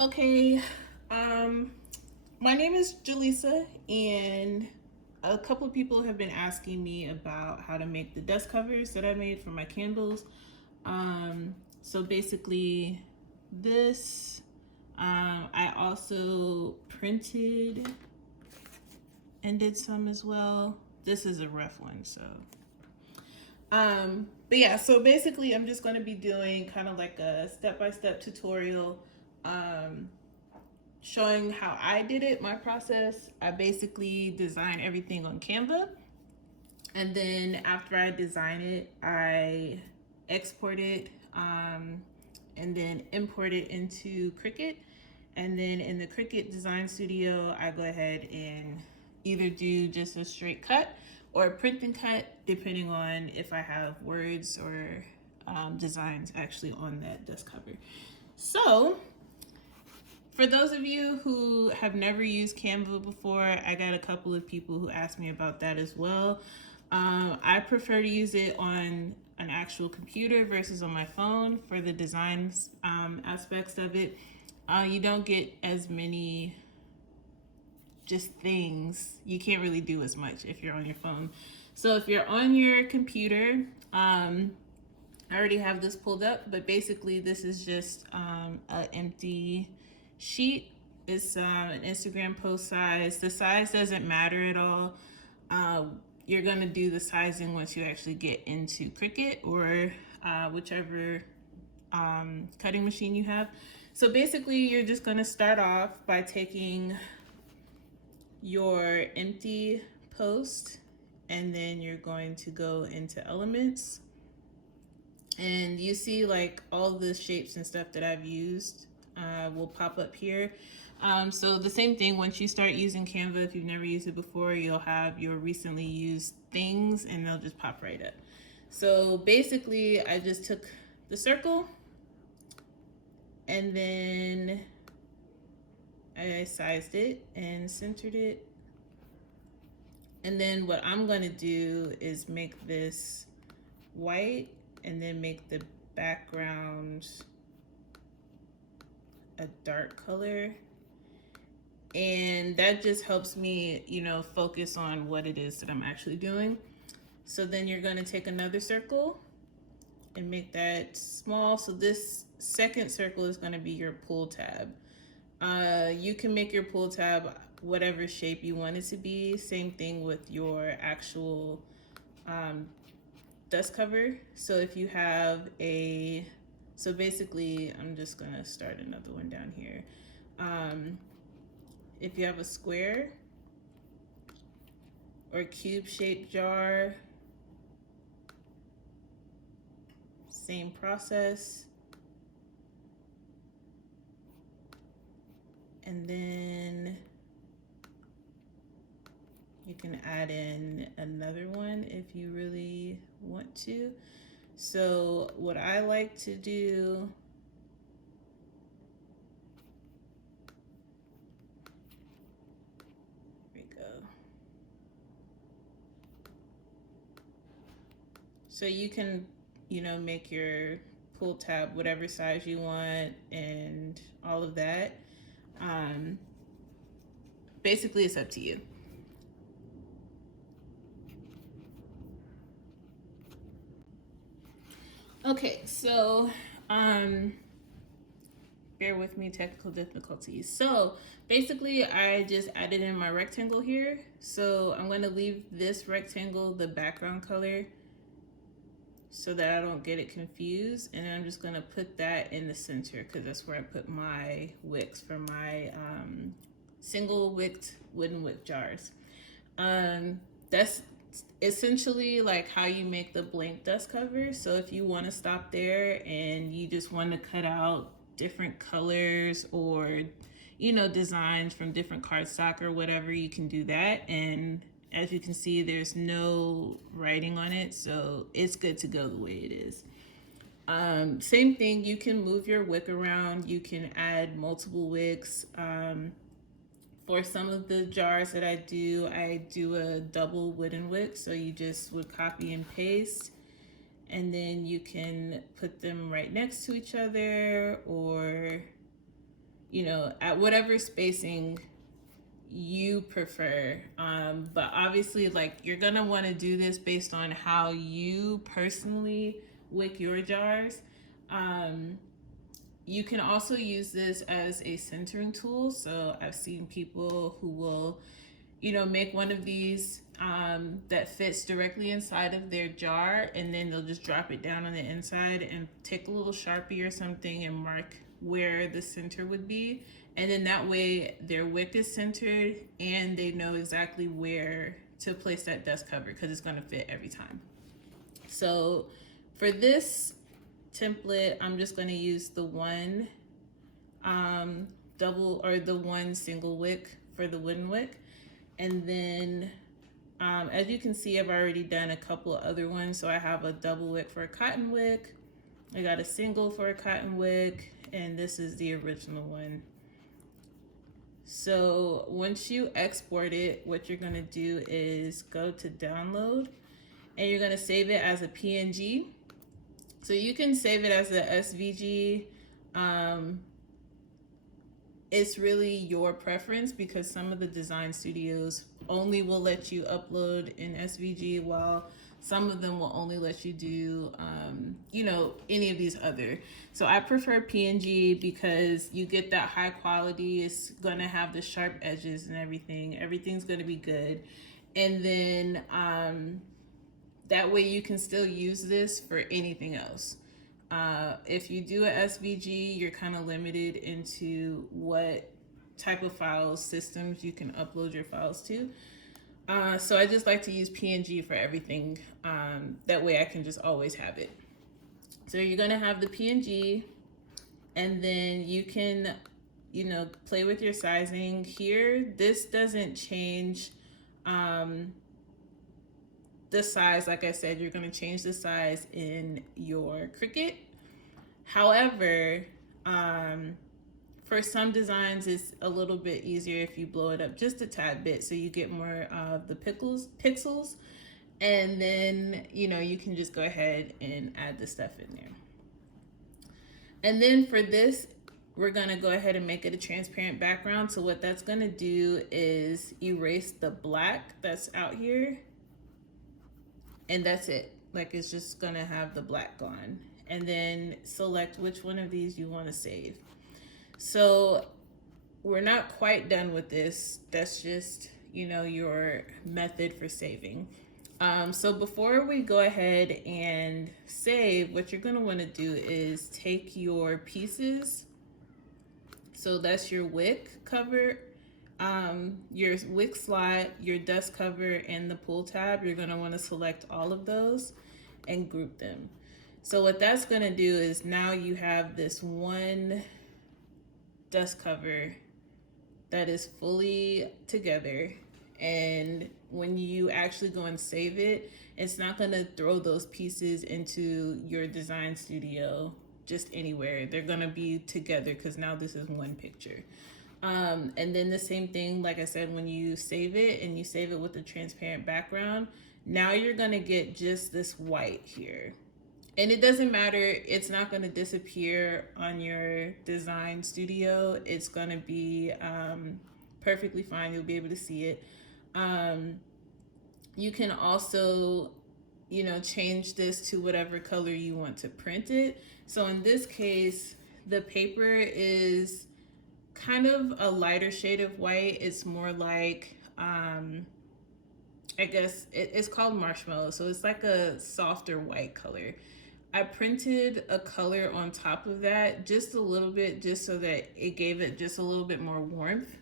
Okay, um, my name is Jaleesa, and a couple of people have been asking me about how to make the dust covers that I made for my candles. So basically, this I also printed and did some as well. This is a rough one, so. But yeah, so basically, I'm just going to be doing kind of like a step-by-step tutorial. Um, Showing how I did it, my process. I basically design everything on Canva. And then after I design it, I export it and then import it into Cricut. And then in the Cricut Design Studio, I go ahead and either do just a straight cut or a print and cut, depending on if I have words or designs actually on that dust cover. So for those of you who have never used Canva before, I got a couple of people who asked me about that as well. I prefer to use it on an actual computer versus on my phone for the design aspects of it. You don't get as many just things. You can't really do as much if you're on your phone. So if you're on your computer, I already have this pulled up, but basically this is just an empty sheet. It's an Instagram post size. The size doesn't matter at all. You're gonna do the sizing once you actually get into Cricut or whichever cutting machine you have. So basically you're just gonna start off by taking your empty post and then you're going to go into elements, and you see like all the shapes and stuff that I've used will pop up here. So the same thing, once you start using Canva, if you've never used it before, you'll have your recently used things and they'll just pop right up. So basically I just took the circle and then I sized it and centered it. And then what I'm gonna do is make this white and then make the background a dark color. And that just helps me, focus on what it is that I'm actually doing. So then you're gonna take another circle and make that small. So this second circle is gonna be your pull tab. You can make your pull tab whatever shape you want it to be. Same thing with your actual dust cover. So if you have so basically I'm just gonna start another one down here. If you have a square or cube shaped jar, same process. And then you can add in another one if you really want to. So what I like to do, here we go. So you can, make your pull tab whatever size you want and all of that. Basically it's up to you. Okay, so bear with me, technical difficulties. So basically I just added in my rectangle here. So I'm going to leave this rectangle the background color so that I don't get it confused, and I'm just going to put that in the center because that's where I put my wicks for my single wicked wooden wick jars. That's essentially like how you make the blank dust cover. So if you want to stop there and you just want to cut out different colors or designs from different cardstock or whatever, you can do that. And as you can see, there's no writing on it, so it's good to go the way it is. Same thing, you can move your wick around, you can add multiple wicks. For some of the jars that I do a double wooden wick, so you just would copy and paste, and then you can put them right next to each other, or you know, at whatever spacing you prefer. But obviously, like, you're gonna want to do this based on how you personally wick your jars. You can also use this as a centering tool. So I've seen people who will, you know, make one of these that fits directly inside of their jar, and then they'll just drop it down on the inside and take a little Sharpie or something and mark where the center would be. And then that way their wick is centered and they know exactly where to place that dust cover because it's going to fit every time. So for this template, I'm just going to use the one double or the one single wick for the wooden wick. And then as you can see, I've already done a couple of other ones. So I have a double wick for a cotton wick. I got a single for a cotton wick, and this is the original one. So once you export it, what you're gonna do is go to download, and you're gonna save it as a PNG. So you can save it as a SVG. It's really your preference because some of the design studios only will let you upload in SVG, while some of them will only let you do, you know, any of these other. So I prefer PNG because you get that high quality. It's gonna have the sharp edges and everything. Everything's gonna be good. And then that way you can still use this for anything else. If you do a SVG, you're kind of limited into what type of file systems you can upload your files to. So I just like to use PNG for everything. That way I can just always have it. So you're gonna have the PNG, and then you can, you know, play with your sizing here. This doesn't change the size. Like I said, you're gonna change the size in your Cricut. However, for some designs, it's a little bit easier if you blow it up just a tad bit, so you get more of the pixels, and then, you know, you can just go ahead and add the stuff in there. And then for this, we're gonna go ahead and make it a transparent background. So what that's gonna do is erase the black that's out here, and that's it. Like, it's just gonna have the black gone. And then select which one of these you wanna save. So we're not quite done with this. That's just, you know, your method for saving. So before we go ahead and save, what you're gonna wanna do is take your pieces. So that's your wick cover, your wick slot, your dust cover, and the pull tab. You're gonna wanna select all of those and group them. So what that's gonna do is now you have this one dust cover that is fully together, and when you actually go and save it, it's not gonna throw those pieces into your design studio just anywhere. They're gonna be together because now this is one picture. And then the same thing, like I said, when you save it and you save it with a transparent background, now you're gonna get just this white here. And it doesn't matter, it's not gonna disappear on your design studio. It's gonna be perfectly fine, you'll be able to see it. You can also, you know, change this to whatever color you want to print it. So in this case, the paper is kind of a lighter shade of white. It's more like, I guess it's called marshmallow. So it's like a softer white color. I printed a color on top of that just a little bit, just so that it gave it just a little bit more warmth,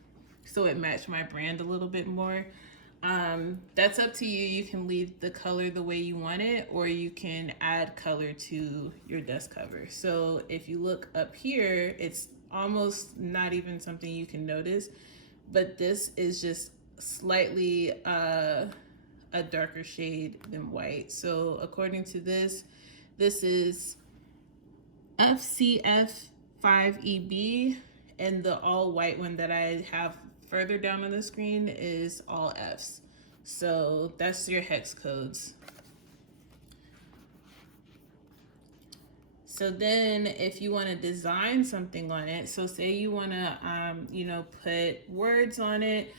so it matched my brand a little bit more. That's up to you. You can leave the color the way you want it, or you can add color to your dust cover. So if you look up here, it's almost not even something you can notice, but this is just slightly a darker shade than white. So according to this is FCF5EB, and the all white one that I have further down on the screen is all Fs. So that's your hex codes. So then if you want to design something on it, so say you want to, put words on it.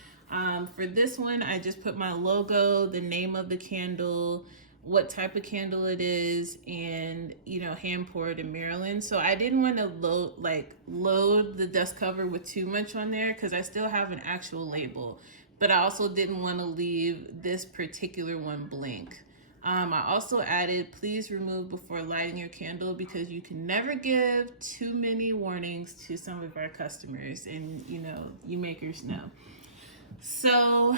For this one, I just put my logo, the name of the candle, what type of candle it is, and, hand poured in Maryland. So I didn't want to load the dust cover with too much on there because I still have an actual label. But I also didn't want to leave this particular one blank. I also added, please remove before lighting your candle, because you can never give too many warnings to some of our customers, and you makers know. So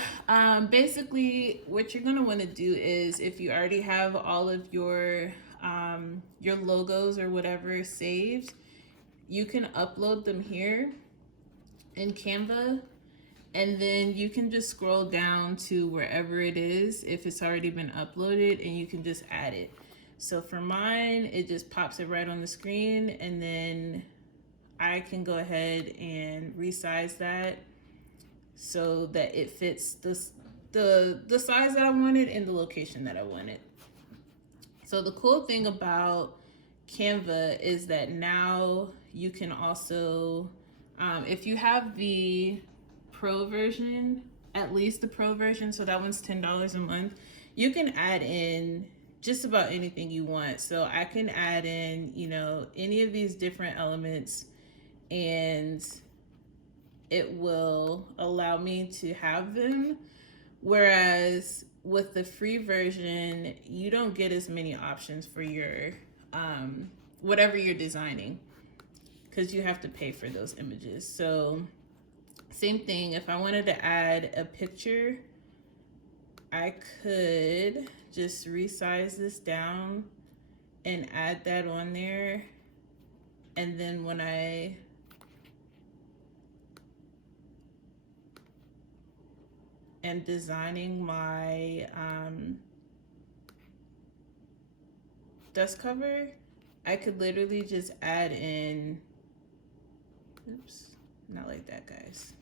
basically what you're going to want to do is, if you already have all of your logos or whatever saved, you can upload them here in Canva. And then you can just scroll down to wherever it is, if it's already been uploaded, and you can just add it. So for mine, it just pops it right on the screen, and then I can go ahead and resize that so that it fits the size that I wanted and the location that I wanted. So the cool thing about Canva is that now you can also, if you have the Pro version, at least the Pro version, so that one's $10 a month, you can add in just about anything you want. So I can add in, any of these different elements, and it will allow me to have them. Whereas with the free version, you don't get as many options for your whatever you're designing, because you have to pay for those images. So same thing, if I wanted to add a picture, I could just resize this down and add that on there. And then when I am designing my dust cover, I could literally just add in, oops, not like that, guys.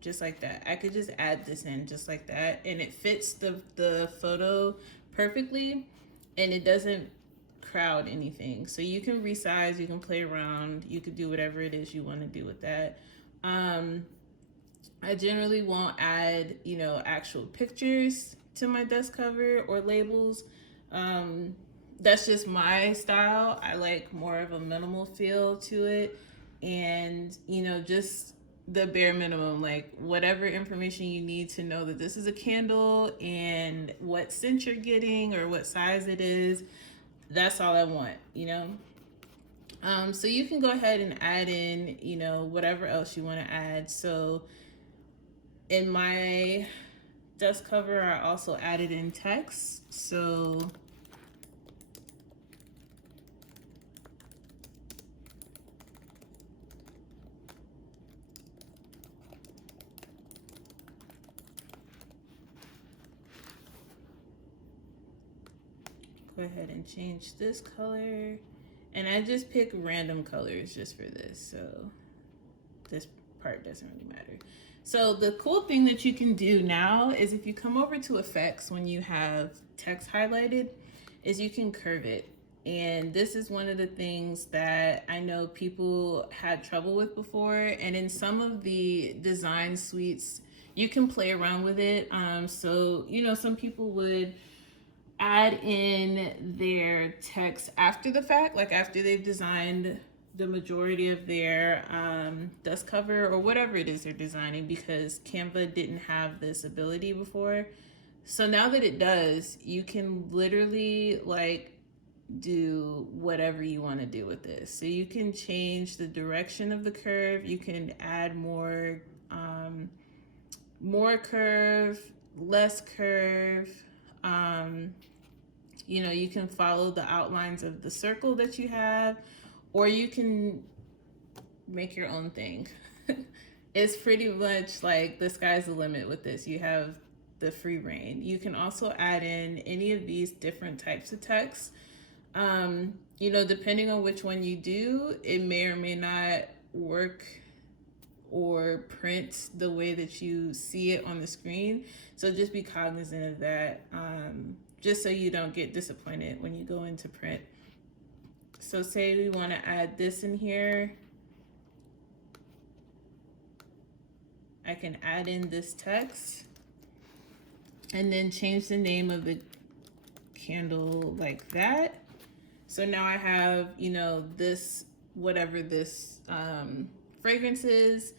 Just like that. I could just add this in just like that, and it fits the photo perfectly, and it doesn't crowd anything. So you can resize, you can play around, you could do whatever it is you want to do with that. I generally won't add, actual pictures to my dust cover or labels. That's just my style. I like more of a minimal feel to it, and just the bare minimum, like whatever information you need to know that this is a candle and what scent you're getting or what size it is. That's all I want, so you can go ahead and add in, whatever else you want to add. So in my dust cover, I also added in text. So go ahead and change this color, and I just pick random colors just for this, so this part doesn't really matter. So the cool thing that you can do now is, if you come over to effects, when you have text highlighted, is you can curve it. And this is one of the things that I know people had trouble with before, and in some of the design suites you can play around with it. So some people would add in their text after the fact, like after they've designed the majority of their dust cover or whatever it is they're designing, because Canva didn't have this ability before. So now that it does, you can literally do whatever you want to do with this. So you can change the direction of the curve, you can add more curve, less curve. You can follow the outlines of the circle that you have, or you can make your own thing. It's pretty much like the sky's the limit with this. You have the free reign. You can also add in any of these different types of text. Depending on which one you do, it may or may not work or print the way that you see it on the screen. So just be cognizant of that, just so you don't get disappointed when you go into print. So say we want to add this in here. I can add in this text and then change the name of the candle like that. So now I have, you know, this, whatever this fragrance is.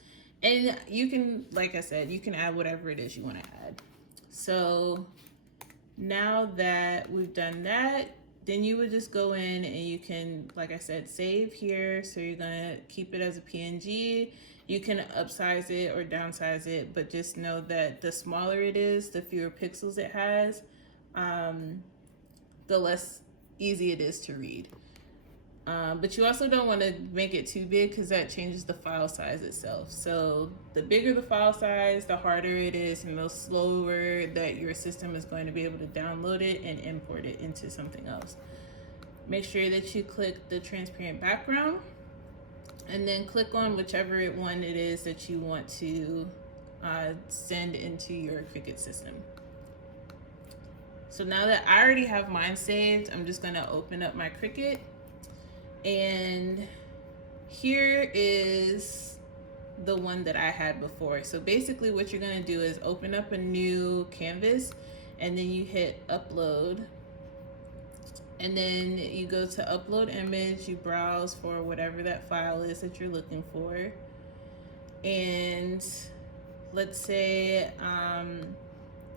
And you can, like I said, you can add whatever it is you want to add. So now that we've done that, then you would just go in and you can, like I said, save here. So you're gonna keep it as a PNG. You can upsize it or downsize it, but just know that the smaller it is, the fewer pixels it has, the less easy it is to read. But you also don't want to make it too big because that changes the file size itself. So the bigger the file size, the harder it is and the slower that your system is going to be able to download it and import it into something else. Make sure that you click the transparent background and then click on whichever one it is that you want to send into your Cricut system. So now that I already have mine saved, I'm just gonna open up my Cricut. And here is the one that I had before. So basically what you're gonna do is open up a new canvas and then you hit upload. And then you go to upload image, you browse for whatever that file is that you're looking for. And let's say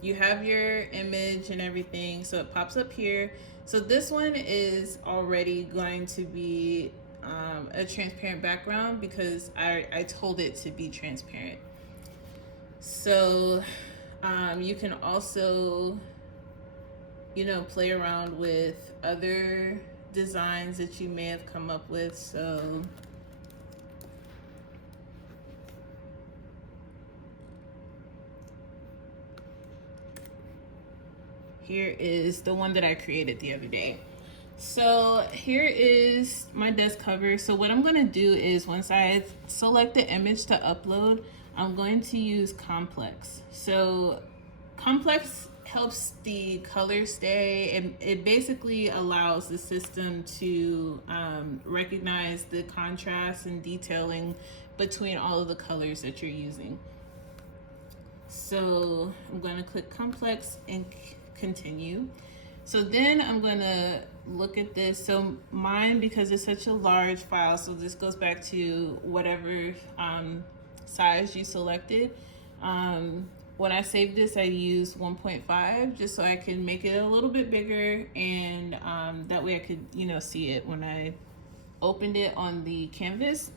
you have your image and everything, so it pops up here. So this one is already going to be a transparent background because I told it to be transparent. So you can also, you know, play around with other designs that you may have come up with. So here is the one that I created the other day. So here is my desk cover. So what I'm gonna do is once I select the image to upload, I'm going to use complex. So complex helps the color stay, and it basically allows the system to recognize the contrast and detailing between all of the colors that you're using. So I'm going to click complex and continue. So then I'm going to look at this. So mine, because it's such a large file, so this goes back to whatever size you selected. When I saved this, I used 1.5 just so I can make it a little bit bigger, and that way I could, you know, see it when I opened it on the canvas.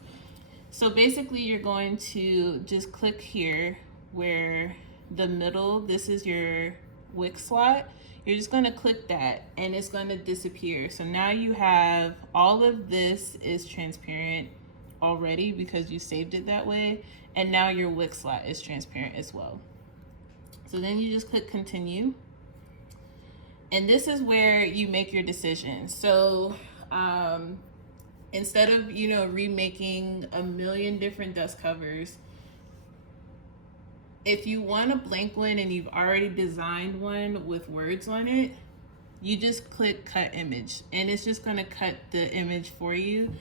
So basically you're going to just click here where the middle, this is your wick slot. You're just going to click that and it's going to disappear. So now you have all of this is transparent already because you saved it that way, and now your wick slot is transparent as well. So then you just click continue, and this is where you make your decision. So instead of, you know, remaking a million different dust covers, if you want a blank one and you've already designed one with words on it, you just click cut image and it's just gonna cut the image for you,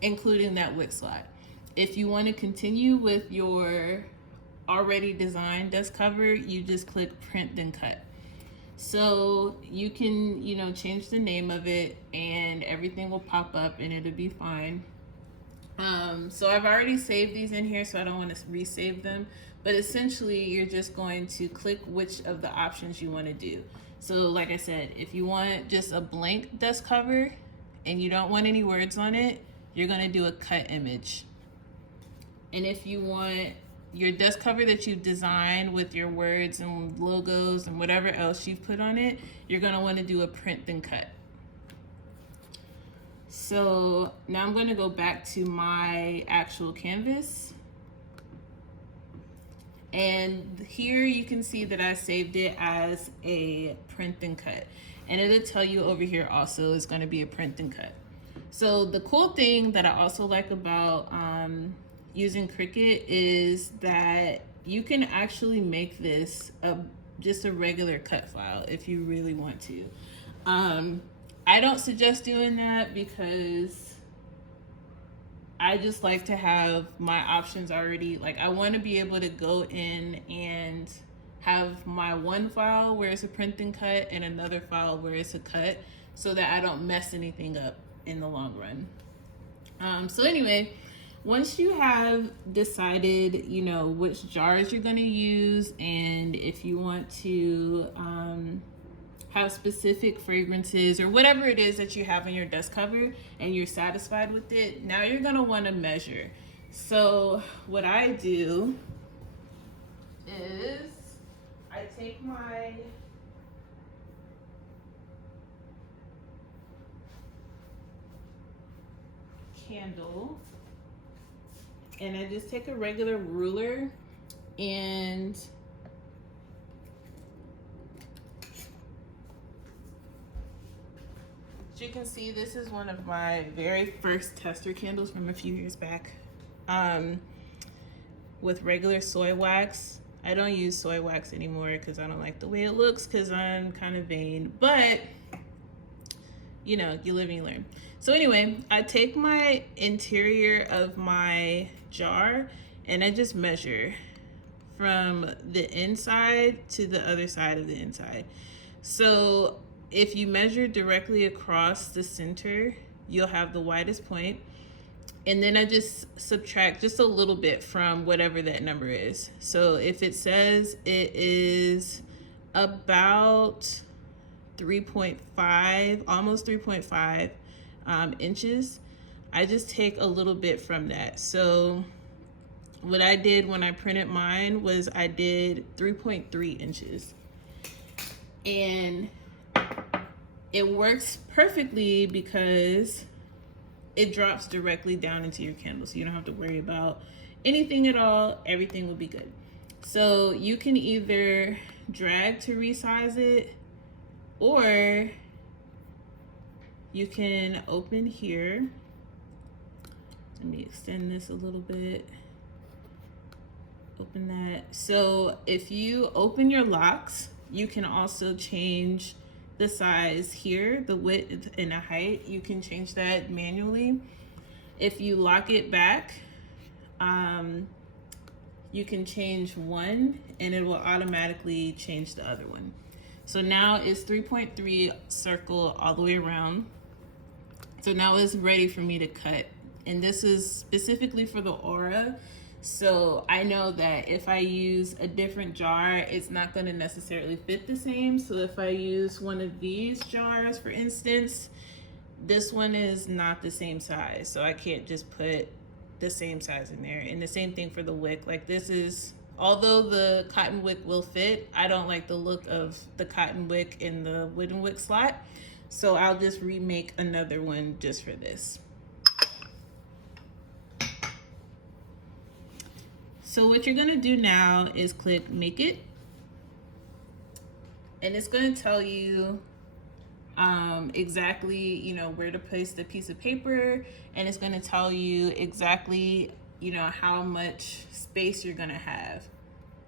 including that wick slot. If you want to continue with your already designed desk cover, you just click print then cut. So you can, you know, change the name of it and everything will pop up and it'll be fine. So I've already saved these in here, so I don't want to resave them, but essentially you're just going to click which of the options you want to do. So like I said, if you want just a blank desk cover and you don't want any words on it, you're going to do a cut image. And if you want your desk cover that you've designed with your words and logos and whatever else you've put on it, you're going to want to do a print then cut. So now I'm going to go back to my actual canvas, and here you can see that I saved it as a print and cut, and it'll tell you over here also it's going to be a print and cut. So the cool thing that I also like about using Cricut is that you can actually make this just a regular cut file if you really want to. I don't suggest doing that because I just like to have my options already. Like, I want to be able to go in and have my one file where it's a print and cut and another file where it's a cut, so that I don't mess anything up in the long run. So anyway, once you have decided, you know, which jars you're going to use, and if you want to have specific fragrances or whatever it is that you have on your dust cover and you're satisfied with it, now you're going to want to measure. So what I do is I take my candle and I just take a regular ruler, and as you can see, this is one of my very first tester candles from a few years back, with regular soy wax. I don't use soy wax anymore because I don't like the way it looks, because I'm kind of vain, but you know, you live and you learn. So anyway, I take my interior of my jar and I just measure from the inside to the other side of the inside. So if you measure directly across the center, you'll have the widest point. And then I just subtract just a little bit from whatever that number is. So if it says it is about 3.5, almost 3.5 inches, I just take a little bit from that. So what I did when I printed mine was I did 3.3 inches. And it works perfectly because it drops directly down into your candle, so you don't have to worry about anything at all. Everything will be good. So you can either drag to resize it, or you can open here. Let me extend this a little bit. Open that. So if you open your locks, you can also change the size here, the width and the height. You can change that manually. If you lock it back, you can change one and it will automatically change the other one. So now it's 3.3 circle all the way around. So now it's ready for me to cut. And this is specifically for the aura. So I know that if I use a different jar, it's not going to necessarily fit the same. So if I use one of these jars, for instance, this one is not the same size. So I can't just put the same size in there. And the same thing for the wick. Like, this is, although the cotton wick will fit, I don't like the look of the cotton wick in the wooden wick slot. So I'll just remake another one just for this. So what you're gonna do now is click Make It. And it's gonna tell you exactly, you know, where to place the piece of paper. And it's gonna tell you exactly, you know, how much space you're gonna have.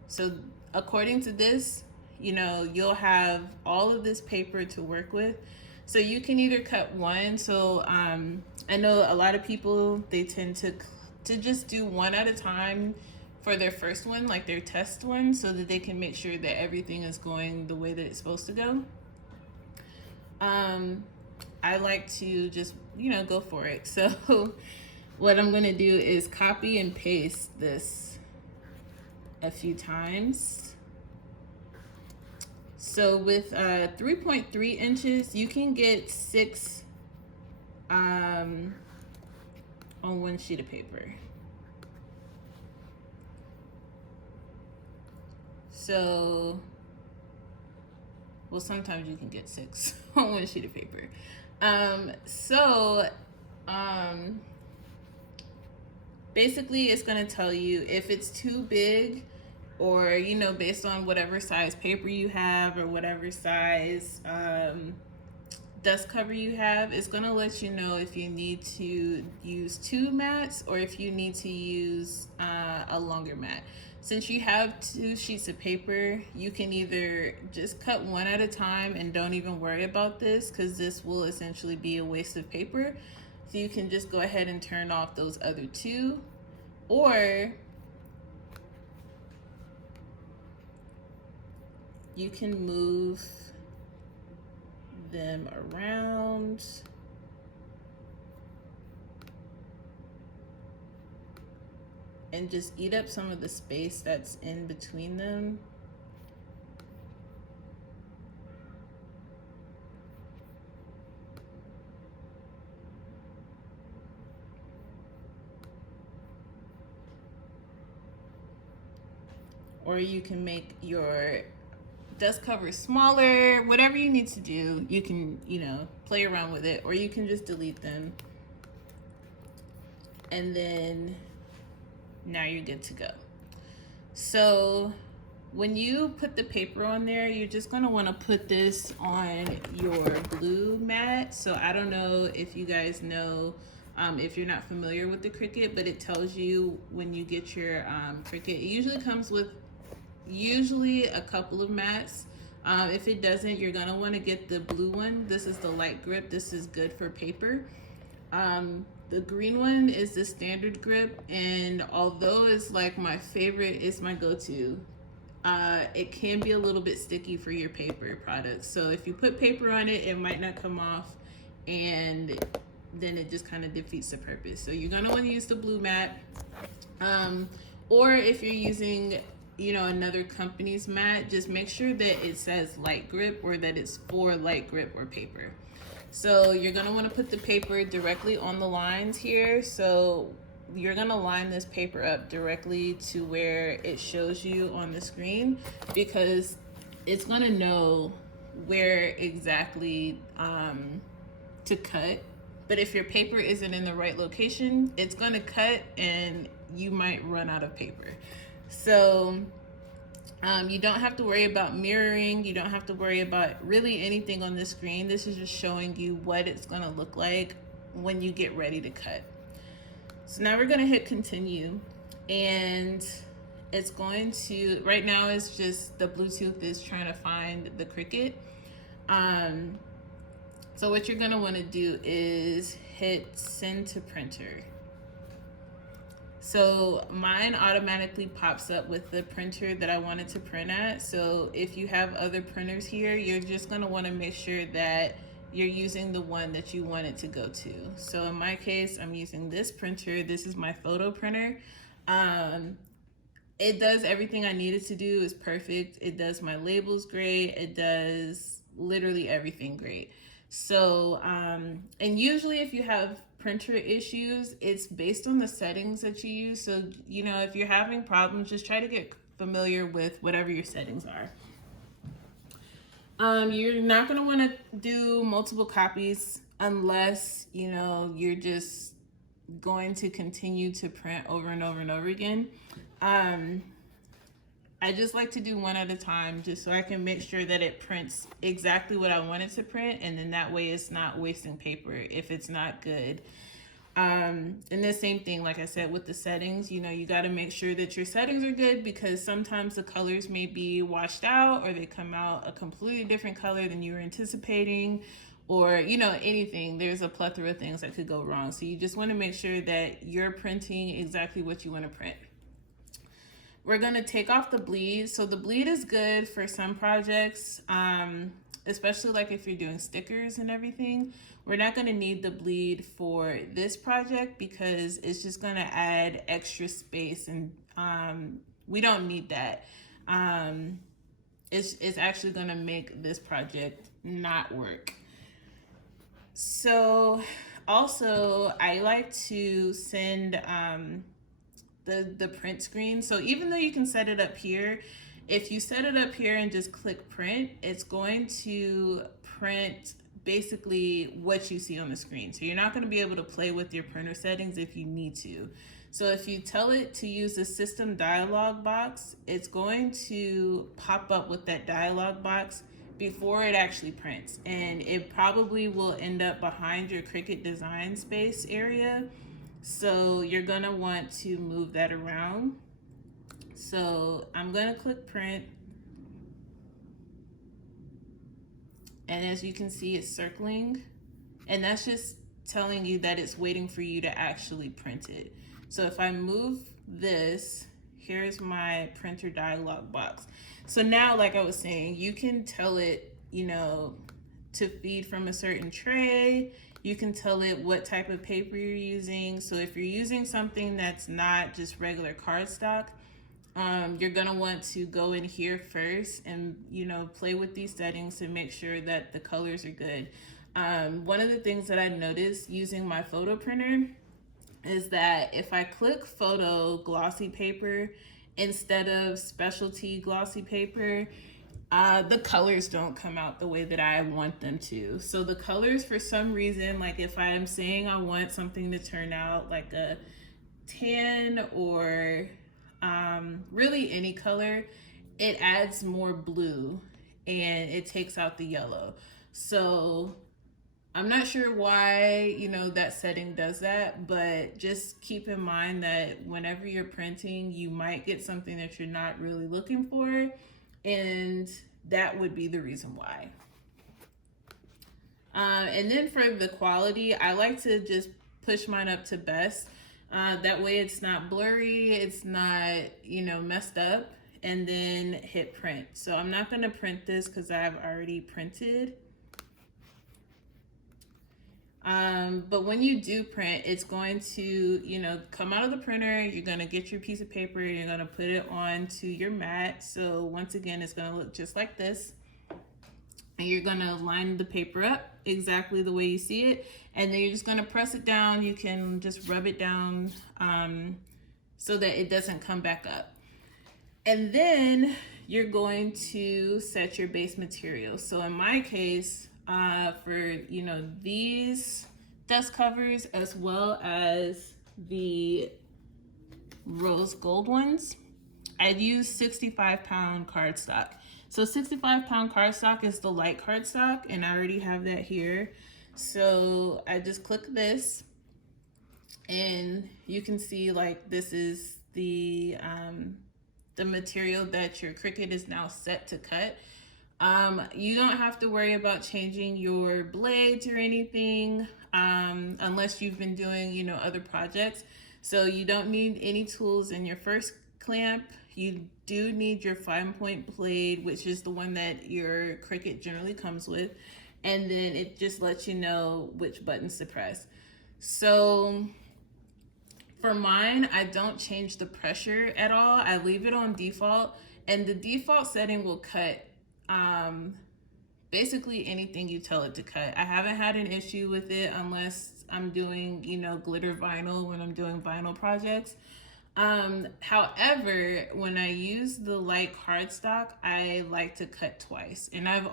So according to this, you know, you'll have all of this paper to work with. So you can either cut one. So I know a lot of people, they tend to just do one at a time for their first one, like their test one, so that they can make sure that everything is going the way that it's supposed to go. I like to just, you know, go for it. So what I'm gonna do is copy and paste this a few times. So with 3.3 inches, you can get 6 on one sheet of paper. So, well, sometimes you can get 6 on one sheet of paper. Basically it's gonna tell you if it's too big, or, you know, based on whatever size paper you have or whatever size dust cover you have. It's going to let you know if you need to use 2 mats or if you need to use a longer mat. Since you have 2 sheets of paper, you can either just cut one at a time and don't even worry about this, because this will essentially be a waste of paper. So you can just go ahead and turn off those other 2, or you can move them around. And just eat up some of the space that's in between them. Or you can make your dust cover smaller, whatever you need to do. You can, play around with it, or you can just delete them. And then now you're good to go. So when you put the paper on there, you're just gonna wanna put this on your glue mat. So I don't know if you guys know, if you're not familiar with the Cricut, but it tells you when you get your Cricut, it usually comes with a couple of mats. If it doesn't, you're gonna wanna get the blue one. This is the light grip. This is good for paper. The green one is the standard grip, and although it's like my favorite, it's my go-to, it can be a little bit sticky for your paper products. So if you put paper on it, it might not come off, and then it just kind of defeats the purpose. So you're gonna want to use the blue mat, or if you're using another company's mat, just make sure that it says light grip, or that it's for light grip or paper. So you're gonna wanna put the paper directly on the lines here. So you're gonna line this paper up directly to where it shows you on the screen, because it's gonna know where exactly to cut. But if your paper isn't in the right location, it's gonna cut and you might run out of paper. So you don't have to worry about mirroring. You don't have to worry about really anything on the screen. This is just showing you what it's gonna look like when you get ready to cut. So now we're gonna hit continue, and it's going to, right now it's just the Bluetooth is trying to find the Cricut. So what you're gonna wanna do is hit send to printer. So mine automatically pops up with the printer that I wanted to print at. So if you have other printers here, you're just gonna wanna make sure that you're using the one that you want it to go to. So in my case, I'm using this printer. This is my photo printer. It does everything I need it to do. It's perfect. It does my labels great. It does literally everything great. So, and usually if you have printer issues, it's based on the settings that you use. So, if you're having problems, just try to get familiar with whatever your settings are. You're not going to want to do multiple copies unless, you're just going to continue to print over and over and over again. I just like to do one at a time, just so I can make sure that it prints exactly what I want it to print, and then that way it's not wasting paper if it's not good. And the same thing, like I said, with the settings, you got to make sure that your settings are good, because sometimes the colors may be washed out, or they come out a completely different color than you were anticipating, or anything. There's a plethora of things that could go wrong. So you just want to make sure that you're printing exactly what you want to print. We're going to take off the bleed. So the bleed is good for some projects, especially like if you're doing stickers and everything. We're not going to need the bleed for this project because it's just going to add extra space, and we don't need that. It's actually going to make this project not work. So also I like to send the print screen. So even though you can set it up here, if you set it up here and just click print, it's going to print basically what you see on the screen. So you're not going to be able to play with your printer settings if you need to. So if you tell it to use the system dialog box, it's going to pop up with that dialog box before it actually prints, and it probably will end up behind your Cricut design space area. So you're gonna want to move that around. So I'm gonna click print, and as you can see, it's circling, and that's just telling you that it's waiting for you to actually print it. So if I move this, here's my printer dialog box. So now, like I was saying, you can tell it, you know, to feed from a certain tray. You can tell it what type of paper you're using. So if you're using something that's not just regular cardstock, you're gonna want to go in here first and, you know, play with these settings to make sure that the colors are good. One of the things that I noticed using my photo printer is that if I click photo glossy paper instead of specialty glossy paper, the colors don't come out the way that I want them to. So the colors, for some reason, like if I'm saying I want something to turn out like a tan or really any color, it adds more blue and it takes out the yellow. So I'm not sure why, you know, that setting does that, but just keep in mind that whenever you're printing, you might get something that you're not really looking for, and that would be the reason why. And then for the quality, I like to just push mine up to best. That way it's not blurry, it's not, you know, messed up, and then hit print. So I'm not gonna print this because I've already printed. But when you do print, it's going to, you know, come out of the printer. You're going to get your piece of paper. You're going to put it onto your mat. So once again, it's going to look just like this. And you're going to line the paper up exactly the way you see it. And then you're just going to press it down. You can just rub it down so that it doesn't come back up. And then you're going to set your base material. So in my case, for, you know, these dust covers as well as the rose gold ones, I've used 65-pound cardstock. So 65-pound cardstock is the light cardstock, and I already have that here. So I just click this, and you can see like this is the material that your Cricut is now set to cut. You don't have to worry about changing your blades or anything unless you've been doing, you know, other projects. So you don't need any tools in your first clamp. You do need your 5-point blade, which is the one that your Cricut generally comes with. And then it just lets you know which buttons to press. So for mine, I don't change the pressure at all. I leave it on default, and the default setting will cut basically anything you tell it to cut. I haven't had an issue with it unless I'm doing, you know, glitter vinyl when I'm doing vinyl projects. However, when I use the light cardstock, I like to cut twice, and I've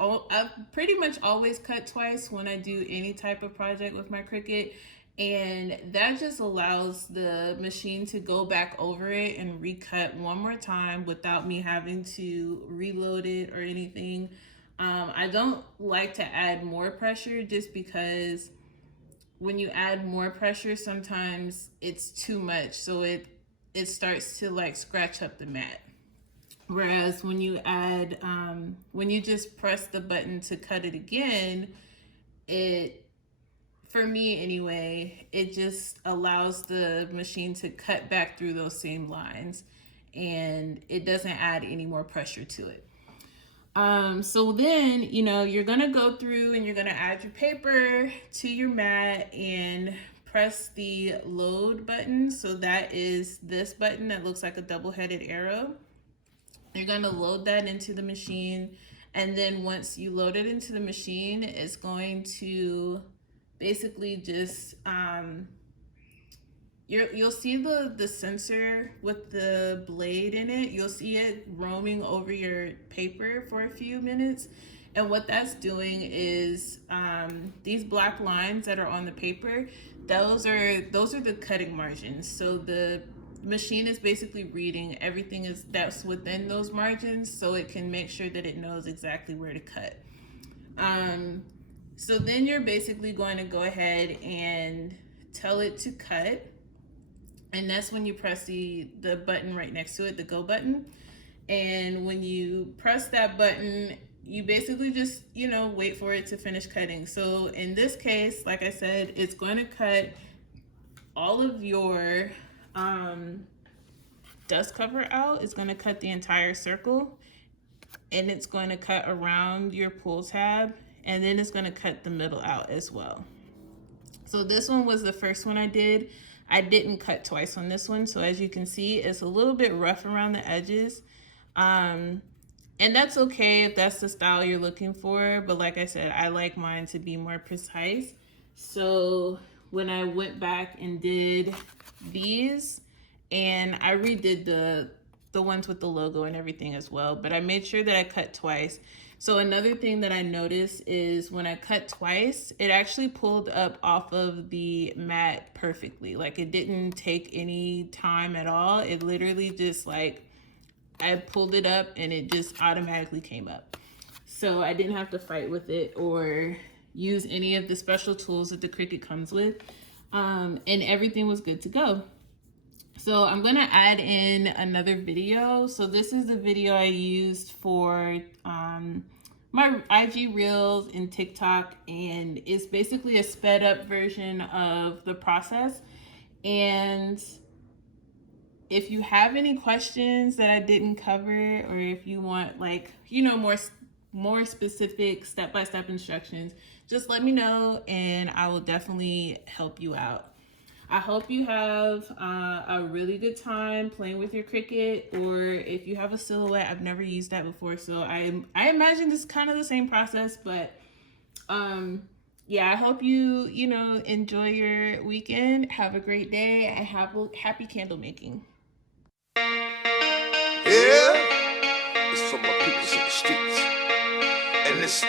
pretty much always cut twice when I do any type of project with my Cricut. And that just allows the machine to go back over it and recut one more time without me having to reload it or anything. I don't like to add more pressure just because when you add more pressure, sometimes it's too much. So it starts to like scratch up the mat. Whereas when you add, when you just press the button to cut it again, for me anyway, it just allows the machine to cut back through those same lines, and it doesn't add any more pressure to it. So then, you know, you're gonna go through and you're gonna add your paper to your mat and press the load button. So that is this button that looks like a double-headed arrow. You're gonna load that into the machine, and then once you load it into the machine, it's going to basically just you'll see the sensor with the blade in it. You'll see it roaming over your paper for a few minutes, and what that's doing is these black lines that are on the paper, those are the cutting margins. So the machine is basically reading everything that's within those margins, so it can make sure that it knows exactly where to cut. So then you're basically going to go ahead and tell it to cut, and that's when you press the button right next to it, the go button. And when you press that button, you basically just, wait for it to finish cutting. So in this case, like I said, it's going to cut all of your dust cover out. It's going to cut the entire circle, and it's going to cut around your pull tab, and then it's going to cut the middle out as well. So this one was the first one I did. I didn't cut twice on this one, so as you can see, it's a little bit rough around the edges. And that's okay if that's the style you're looking for, but like I said, I like mine to be more precise. So when I went back and did these, and I redid the ones with the logo and everything as well, but I made sure that I cut twice. So another thing that I noticed is when I cut twice, it actually pulled up off of the mat perfectly. Like, it didn't take any time at all. It literally just, like, I pulled it up and it just automatically came up. So I didn't have to fight with it or use any of the special tools that the Cricut comes with. And everything was good to go. So I'm gonna add in another video. So this is the video I used for my IG Reels and TikTok, and it's basically a sped up version of the process. And if you have any questions that I didn't cover, or if you want, like, more specific step-by-step instructions, just let me know and I will definitely help you out. I hope you have a really good time playing with your Cricut, or if you have a silhouette, I've never used that before, so I imagine this is kind of the same process, but yeah, I hope you enjoy your weekend. Have a great day and happy candle making. Yeah, it's for my people in the streets, and it's